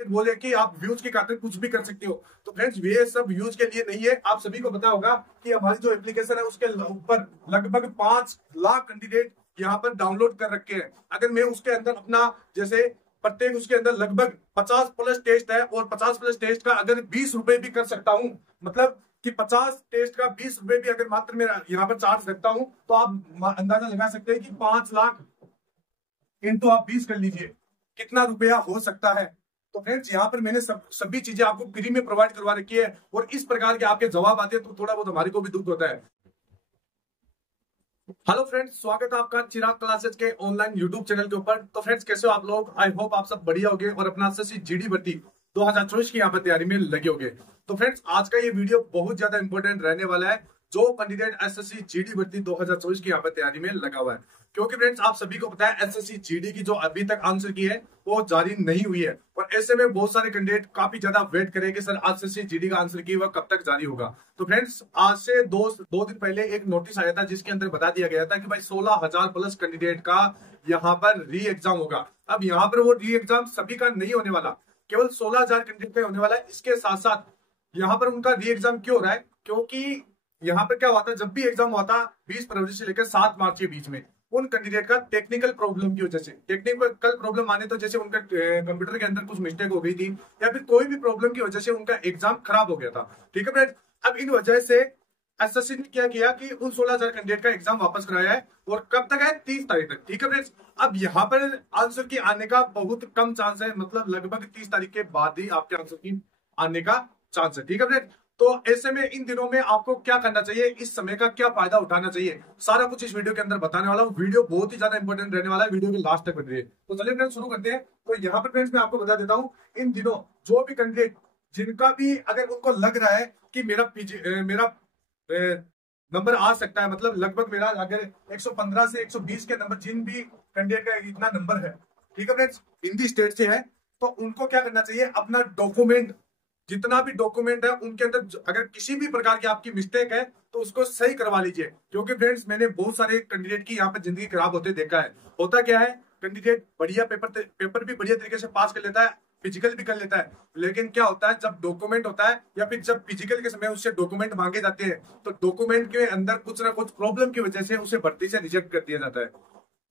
बोले कि आप व्यूज के खातिर कुछ भी कर सकते हो। तो फ्रेंड्स ये सब व्यूज के लिए नहीं है। आप सभी को पता होगा कि हमारी जो एप्लीकेशन है उसके ऊपर लगभग 5 लाख कैंडिडेट यहाँ पर डाउनलोड कर रखे हैं। अगर मैं उसके अंदर अपना जैसे प्रत्येक उसके अंदर लगभग 50+ टेस्ट है और 50+ टेस्ट का अगर 20 रुपए भी कर सकता हूँ, मतलब कि 50 टेस्ट का 20 रुपए भी अगर मात्र मेरा यहाँ पर चार्ज रखता हूँ, तो आप अंदाजा लगा सकते हैं कि 5 लाख इंटू आप 20 कर लीजिए कितना रुपया हो सकता है। तो फ्रेंड्स यहाँ पर मैंने सभी चीजें आपको फ्री में प्रोवाइड करवा रखी है और इस प्रकार के आपके जवाब आते हैं तो थोड़ा बहुत हमारे को भी दुख होता है। हेलो फ्रेंड्स, स्वागत है आपका चिराग क्लासेस के ऑनलाइन यूट्यूब चैनल के ऊपर। तो फ्रेंड्स कैसे हो आप लोग? आई होप आप सब बढ़िया होंगे और अपना एसएससी जीडी भर्ती 2024 की यहाँ पर तैयारी में लगे होंगे। तो फ्रेंड्स आज का ये वीडियो बहुत ज्यादा इंपॉर्टेंट रहने वाला है जो कैंडिडेट एसएससी जीडी भर्ती 2024 की यहाँ पर तैयारी में लगा हुआ है, क्योंकि फ्रेंड्स आप सभी को पता है एसएससी जीडी की जो अभी तक आंसर की है वो जारी नहीं हुई है और ऐसे में बहुत सारे कैंडिडेट काफी ज्यादा वेट करेंगे कि सर एसएससी जीडी का आंसर की वह कब तक जारी होगा। तो फ्रेंड्स आज से दो दिन पहले एक नोटिस आया था जिसके अंदर बता दिया गया था कि भाई 16,000+ कैंडिडेट का यहाँ पर री एग्जाम होगा। अब यहाँ पर वो री एग्जाम सभी का नहीं होने वाला, केवल 16,000 कैंडिडेट का होने वाला है। इसके साथ साथ यहाँ पर उनका री एग्जाम क्यों हो रहा है? क्योंकि यहाँ पर क्या हुआ था, जब भी एग्जाम हुआ था 20 फरवरी से लेकर 7 मार्च के बीच में उन कैंडिडेट का टेक्निकल प्रॉब्लम की वजह से, टेक्निकल प्रॉब्लम माने तो जैसे उनका कंप्यूटर के अंदर कुछ मिस्टेक हो गई थी या फिर कोई भी प्रॉब्लम की वजह से उनका एग्जाम खराब हो गया था। ठीक है फ्रेंड्स, अब इन वजह से एसएससी ने क्या किया कि उन 16,000 कैंडिडेट का एग्जाम वापस कराया है और कब तक है? 30 तारीख तक। ठीक है फ्रेंड्स, अब यहाँ पर आंसर की आने का बहुत कम चांस है, मतलब लगभग 30 तारीख के बाद ही आपके आंसर की आने का चांस है। ठीक है फ्रेंड्स, तो ऐसे में इन दिनों में आपको क्या करना चाहिए, इस समय का क्या फायदा उठाना चाहिए, सारा कुछ इस वीडियो के अंदर बताने वाला हूँ। वीडियो बहुत ही ज्यादा इंपॉर्टेंट रहने वाला है, वीडियो के लास्ट तक बन रही है। तो चलिए फ्रेंड्स शुरू करते हैं। तो यहाँ पर फ्रेंड्स मैं आपको बता देता हूँ, इन दिनों जो भी कैंडिडेट जिनका भी अगर उनको लग रहा है कि मेरा नंबर आ सकता है, मतलब लगभग मेरा अगर 115 से 120 के नंबर जिन भी कैंडिडेट का इतना नंबर है, ठीक है फ्रेंड्स, हिंदी स्टेट से है, तो उनको क्या करना चाहिए, अपना डॉक्यूमेंट जितना भी डॉक्यूमेंट है उनके अंदर अगर किसी भी प्रकार की आपकी मिस्टेक है तो उसको सही करवा लीजिए। क्योंकि फ्रेंड्स मैंने बहुत सारे कैंडिडेट की यहाँ पे जिंदगी खराब होते देखा है। होता क्या है, कैंडिडेट बढ़िया पेपर भी बढ़िया तरीके से पास कर लेता है, फिजिकल भी कर लेता है, लेकिन क्या होता है जब डॉक्यूमेंट होता है या फिर जब फिजिकल के समय उससे डॉक्यूमेंट मांगे जाते हैं तो डॉक्यूमेंट के अंदर कुछ ना कुछ प्रॉब्लम की वजह से उसे भर्ती से रिजेक्ट कर दिया जाता है।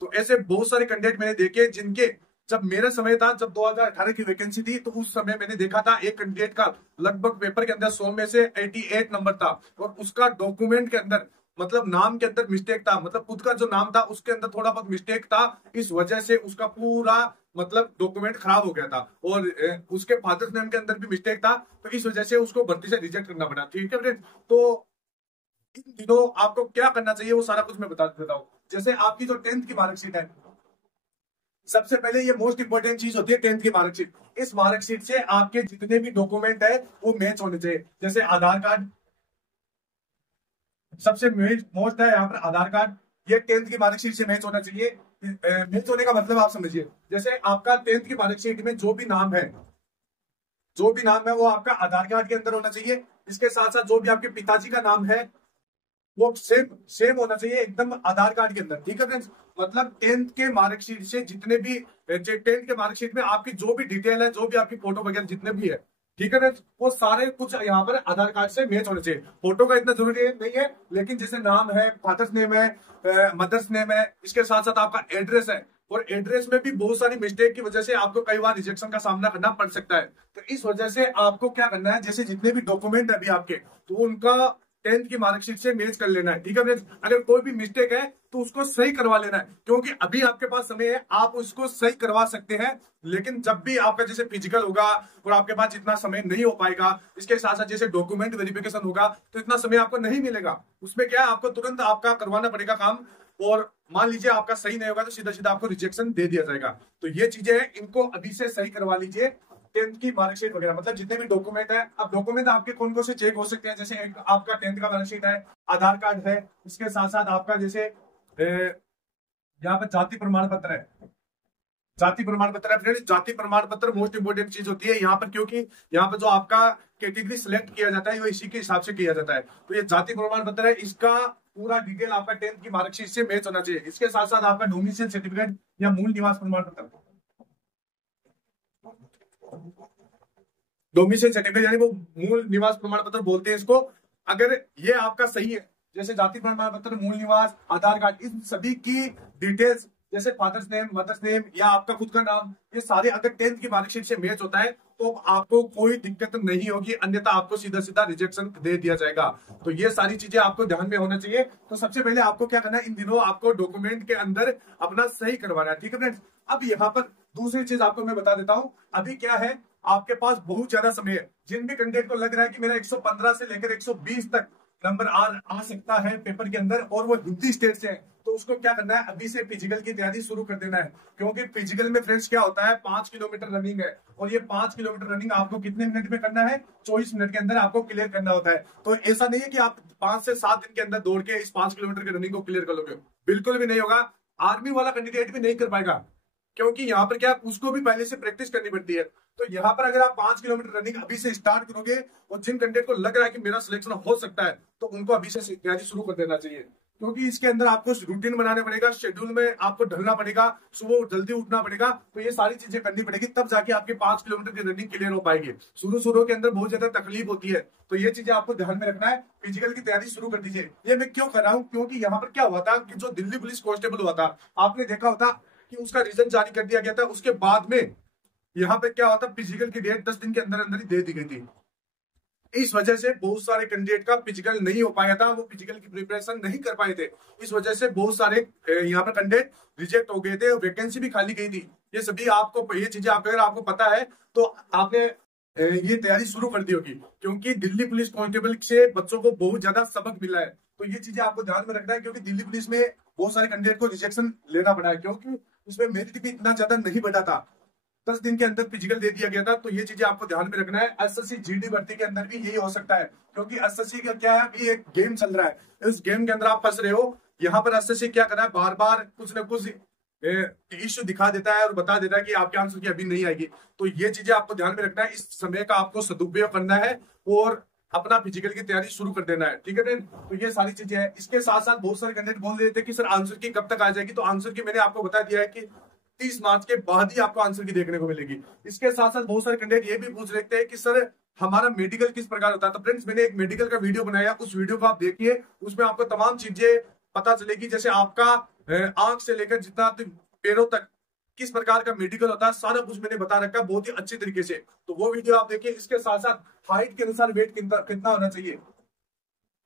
तो ऐसे बहुत सारे कैंडिडेट मैंने देखे जिनके, जब मेरा समय था, जब 2018 की वैकेंसी थी, तो उस समय मैंने देखा था एक कैंडिडेट का लगभग पेपर के अंदर 100 में से 88 नंबर था और उसका डॉक्यूमेंट के अंदर मतलब नाम के अंदर मिस्टेक था, मतलब खुद का जो नाम था उसके अंदर थोड़ा बहुत मिस्टेक था। इस वजह से उसका पूरा मतलब डॉक्यूमेंट खराब हो गया था और उसके फादर्स नेम के अंदर भी मिस्टेक था, तो इस वजह से उसको भर्ती से रिजेक्ट करना पड़ा। ठीक है फ्रेंड, तो इन दिनों आपको क्या करना चाहिए वो सारा कुछ मैं बता देता हूँ। जैसे आपकी जो 10th की मार्कशीट है, सबसे पहले ये मोस्ट इंपोर्टेंट चीज होती है 10th की मार्कशीट। इस मार्कशीट से आपके जितने भी डॉक्यूमेंट है वो मैच होने चाहिए। जैसे आधार कार्ड सबसे मोस्ट है यहाँ पर, आधार कार्ड ये 10th की मार्कशीट से मैच होना चाहिए। मैच होने का मतलब आप समझिए, जैसे आपका 10th की मार्कशीट में जो भी नाम है वो आपका आधार कार्ड के अंदर होना चाहिए। इसके साथ साथ जो भी आपके पिताजी का नाम है वो सेम सेम होना चाहिए एकदम आधार कार्ड के अंदर। ठीक है फ्रेंड्स, मतलब 10th के मार्कशीट से जितने भी 10th के मार्कशीट में आपकी जो भी डिटेल है, जो भी आपकी फोटो वगैरह जितने भी है, ठीक है फ्रेंड्स, वो सारे कुछ यहाँ पर आधार कार्ड से मैच होने चाहिए। फोटो का इतना जरूरी नहीं है, लेकिन जैसे नाम है, फादर्स नेम है, मदर्स नेम है, इसके साथ साथ आपका एड्रेस है और एड्रेस में भी बहुत सारी मिस्टेक की वजह से आपको कई बार रिजेक्शन का सामना करना पड़ सकता है। तो इस वजह से आपको क्या करना है, जैसे जितने भी डॉक्यूमेंट है अभी आपके, तो उनका 10th की मार्कशीट से मैच कर लेना है। ठीक है फ्रेंड्स, अगर कोई भी मिस्टेक है तो उसको सही करवा लेना है, क्योंकि अभी आपके पास समय है, आप उसको सही करवा सकते हैं। लेकिन जब भी आपका जैसे फिजिकल होगा और आपके पास इतना समय नहीं हो पाएगा, इसके साथ साथ जैसे डॉक्यूमेंट वेरिफिकेशन होगा तो इतना समय आपको नहीं मिलेगा। उसमें क्या है, आपको तुरंत आपका करवाना पड़ेगा काम, और मान लीजिए आपका सही नहीं होगा तो सीधा सीधा आपको रिजेक्शन दे दिया जाएगा। तो ये चीजें हैं, इनको अभी से सही करवा लीजिए। 10th की मार्कशीट वगैरह मतलब जितने भी डॉक्यूमेंट है, अब डॉक्यूमेंट आपके कौन कौन से चेक हो सकते हैं, जैसे एक आपका 10th का मार्कशीट है, आधार कार्ड है, इसके साथ साथ आपका जैसे यहाँ पर जाति प्रमाण पत्र है, जाति प्रमाण पत्र है फ्रेंड्स। जाति प्रमाण पत्र मोस्ट इंपोर्टेंट चीज होती है यहाँ पर, क्योंकि यहाँ पर जो आपका कैटेगरी सिलेक्ट किया जाता है वो इसी के हिसाब से किया जाता है। तो ये जाति प्रमाण पत्र है, इसका पूरा डिटेल आपका 10th की मार्कशीट से मैच होना चाहिए। इसके साथ साथ आपका डोमिसाइल सर्टिफिकेट या मूल निवास प्रमाण पत्र, डोमिसाइल सर्टिफिकेट यानी वो मूल निवास प्रमाण पत्र बोलते हैं इसको। अगर ये आपका सही है, जैसे जाति प्रमाण पत्र, मूल निवास, आधार कार्ड, इन सभी की डिटेल्स जैसे फादर्स नेम, मदर्स नेम या आपका खुद का नाम, ये सारे अगर 10th की मार्कशीट से मैच होता है तो आपको कोई दिक्कत नहीं होगी, अन्यथा आपको सीधा सीधा रिजेक्शन दे दिया जाएगा। तो ये सारी चीजें आपको ध्यान में होना चाहिए। तो सबसे पहले आपको क्या करना है, इन दिनों आपको डॉक्यूमेंट के अंदर अपना सही करवाना है, ठीक है फ्रेंड्स। अब यहाँ पर दूसरी चीज आपको मैं बता देता हूँ, अभी क्या है, आपके पास बहुत ज्यादा समय है। जिन भी कैंडिडेट को लग रहा है कि मेरा 115 से लेकर 120 तक नंबर आ सकता है पेपर के अंदर और वो हिंदी स्टेट से है, तो उसको क्या करना है, अभी से फिजिकल की तैयारी शुरू कर देना है। क्योंकि फिजिकल में फ्रेंड्स क्या होता है, 5 किलोमीटर रनिंग है और ये 5 किलोमीटर रनिंग आपको कितने मिनट में करना है, 24 मिनट के अंदर आपको क्लियर करना होता है। तो ऐसा नहीं है कि आप 5 से 7 दिन के अंदर दौड़ के इस 5 किलोमीटर की रनिंग को क्लियर कर लोगे, बिल्कुल भी नहीं होगा। आर्मी वाला कैंडिडेट भी नहीं कर पाएगा, क्योंकि यहाँ पर क्या, उसको भी पहले से प्रैक्टिस करनी पड़ती है। तो यहाँ पर अगर आप 5 किलोमीटर रनिंग अभी से स्टार्ट करोगे और जिन कैंडिडेट को लग रहा है कि मेरा सिलेक्शन हो सकता है, तो उनको अभी से तैयारी शुरू कर देना चाहिए। क्योंकि इसके अंदर आपको रूटीन बनाना पड़ेगा, शेड्यूल में आपको ढलना पड़ेगा, सुबह जल्दी उठना पड़ेगा, तो ये सारी चीजें करनी पड़ेगी, तब जाके आपके 5 किलोमीटर की रनिंग क्लियर हो पाएगी। शुरू के अंदर बहुत ज्यादा तकलीफ होती है, तो ये चीजें आपको ध्यान में रखना है। फिजिकल की तैयारी शुरू कर दीजिए। ये मैं क्यों कर रहा हूँ, क्योंकि यहाँ पर क्या हुआ था कि जो दिल्ली पुलिस कांस्टेबल हुआ था, आपने देखा होता कि उसका रिजल्ट जारी कर दिया गया था, उसके बाद में यहाँ पे क्या होता, फिजिकल की डेट 10 दिन के अंदर अंदर ही दे दी गई थी। इस वजह से बहुत सारे कैंडिडेट का फिजिकल नहीं हो पाया था, वो फिजिकल की प्रिपरेशन नहीं कर पाए थे। इस वजह से बहुत सारे यहाँ पर कैंडिडेट रिजेक्ट हो गए थे, वैकेंसी भी खाली गई थी। ये सभी आपको, ये चीजें अगर आपको पता है तो आपने ये तैयारी शुरू कर दी होगी, क्योंकि दिल्ली पुलिस कांस्टेबल से बच्चों को बहुत ज्यादा सबक मिला है। तो ये चीजें आपको ध्यान में रखना है, क्योंकि दिल्ली पुलिस में बहुत सारे कैंडिडेट को रिजेक्शन लेना पड़ा है, क्योंकि उसमें मेरिट भी इतना ज्यादा नहीं बढ़ा था। 10 दिन के अंदर फिजिकल दे दिया गया था। तो ये चीजें आपको ध्यान में रखना है। एसएससी जीडी भर्ती के अंदर भी यही हो सकता है, क्योंकि एसएससी का क्या है, अभी एक गेम चल रहा है, इस गेम के अंदर आप फंस रहे हो। यहाँ पर एसएससी क्या कर रहा है, बार बार कुछ न कुछ इश्यू दिखा देता है और बता देता है कि आपके आंसर की अभी नहीं आएगी। तो ये चीजें आपको ध्यान में रखना है, इस समय का आपको सदुपयोग करना है और अपना फिजिकल की तैयारी शुरू कर देना है, ठीक है फ्रेंड। तो ये सारी चीजें हैं। इसके साथ साथ बहुत सारे कैंडिडेट बोल रहे थे कि सर आंसर की कब तक आ जाएगी, तो आंसर की मैंने आपको बता दिया है कि 30 मार्च के बाद ही आपको आंसर की देखने को मिलेगी। इसके साथ साथ बहुत सारे कैंडिडेट ये भी पूछ रहे थे कि सर हमारा मेडिकल किस प्रकार होता है। तो फ्रेंड्स मैंने एक मेडिकल का वीडियो बनाया, उस वीडियो को आप देखिए, उसमें आपको तमाम चीजें पता चलेगी। जैसे आपका आंख से लेकर जितना पैरों तक किस प्रकार का मेडिकल होता है, सारा कुछ मैंने बता रखा है बहुत ही अच्छे तरीके से। तो वो वीडियो आप देखिए। इसके साथ साथ हाइट के अनुसार वेट कितना होना चाहिए,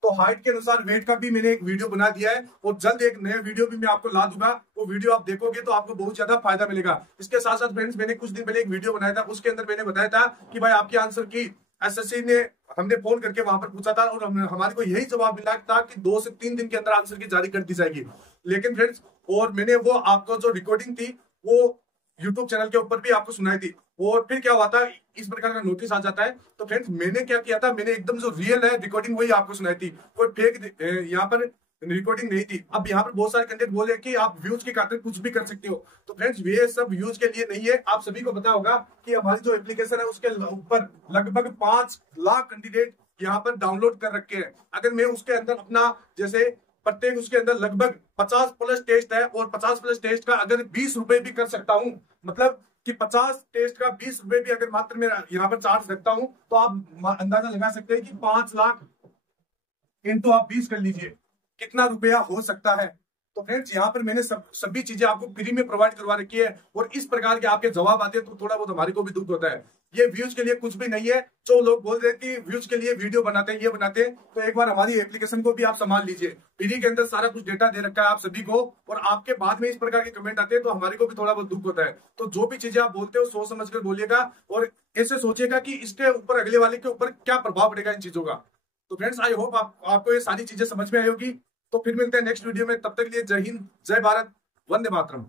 तो हाइट के अनुसार वेट का भी मैंने एक वीडियो बना दिया है और जल्द एक नया वीडियो भी मैं आपको ला दूंगा। वो वीडियो आप देखोगे तो आपको बहुत ज्यादा फायदा मिलेगा। इसके साथ साथ फ्रेंड्स मैंने कुछ दिन पहले एक वीडियो बनाया था, उसके अंदर मैंने बताया था कि भाई आपके आंसर की एसएससी ने, हमने फोन करके वहां पर पूछा था और हमारे को यही जवाब मिला था कि 2 से 3 दिन के अंदर आंसर की जारी कर दी जाएगी। लेकिन फ्रेंड्स, और मैंने वो आपको जो रिकॉर्डिंग थी वो यूट्यूब चैनल के ऊपर भी आपको सुनाई थी। और फिर क्या हुआ था, इस प्रकार का नोटिस आ जाता है। तो फ्रेंड्स मैंने क्या किया था, मैंने एकदम जो रियल है रिकॉर्डिंग वही आपको सुनाई थी, कोई फेक यहाँ पर रिकॉर्डिंग नहीं थी। अब यहाँ पर बहुत सारे कंटेंट बोले कि आप व्यूज के खातिर कुछ भी कर सकते हो, तो फ्रेंड्स ये सब व्यूज के लिए नहीं है। आप सभी को पता होगा कि हमारी जो एप्लीकेशन है उसके ऊपर लगभग 5 लाख कैंडिडेट यहाँ पर डाउनलोड कर रखे हैं। अगर मैं उसके अंदर अपना, जैसे प्रत्येक उसके अंदर लगभग 50 प्लस टेस्ट है और 50 प्लस टेस्ट का अगर 20 रुपए भी कर सकता हूँ, मतलब कि 50 टेस्ट का 20 रुपए भी अगर मात्र मैं यहाँ पर चार्ज रखता हूँ, तो आप अंदाजा लगा सकते हैं कि 5 लाख इंटू आप 20 कर लीजिए कितना रुपया हो सकता है। तो फ्रेंड्स यहाँ पर मैंने सभी चीजें आपको फ्री में प्रोवाइड करवा रखी है और इस प्रकार के आपके जवाब आते हैं तो थोड़ा बहुत हमारे को भी दुख होता है। ये व्यूज के लिए कुछ भी नहीं है। जो लोग बोल रहे हैं कि व्यूज के लिए वीडियो बनाते हैं, ये बनाते हैं, तो एक बार हमारी एप्लीकेशन को भी आप संभाल लीजिए। फ्री के अंदर सारा कुछ डेटा दे रखा है आप सभी को, और आपके बाद में इस प्रकार के कमेंट आते हैं तो हमारे को भी थोड़ा बहुत दुख होता है। तो जो भी चीजें आप बोलते हो सोच समझ कर बोलिएगा और ऐसे सोचिएगा कि इसके ऊपर अगले वाले के ऊपर क्या प्रभाव पड़ेगा इन चीजों का। तो फ्रेंड्स आई होप आपको ये सारी चीजें समझ में आई होगी। तो फिर मिलते हैं नेक्स्ट वीडियो में, तब तक के लिए जय हिंद, जय भारत, वंदे मातरम।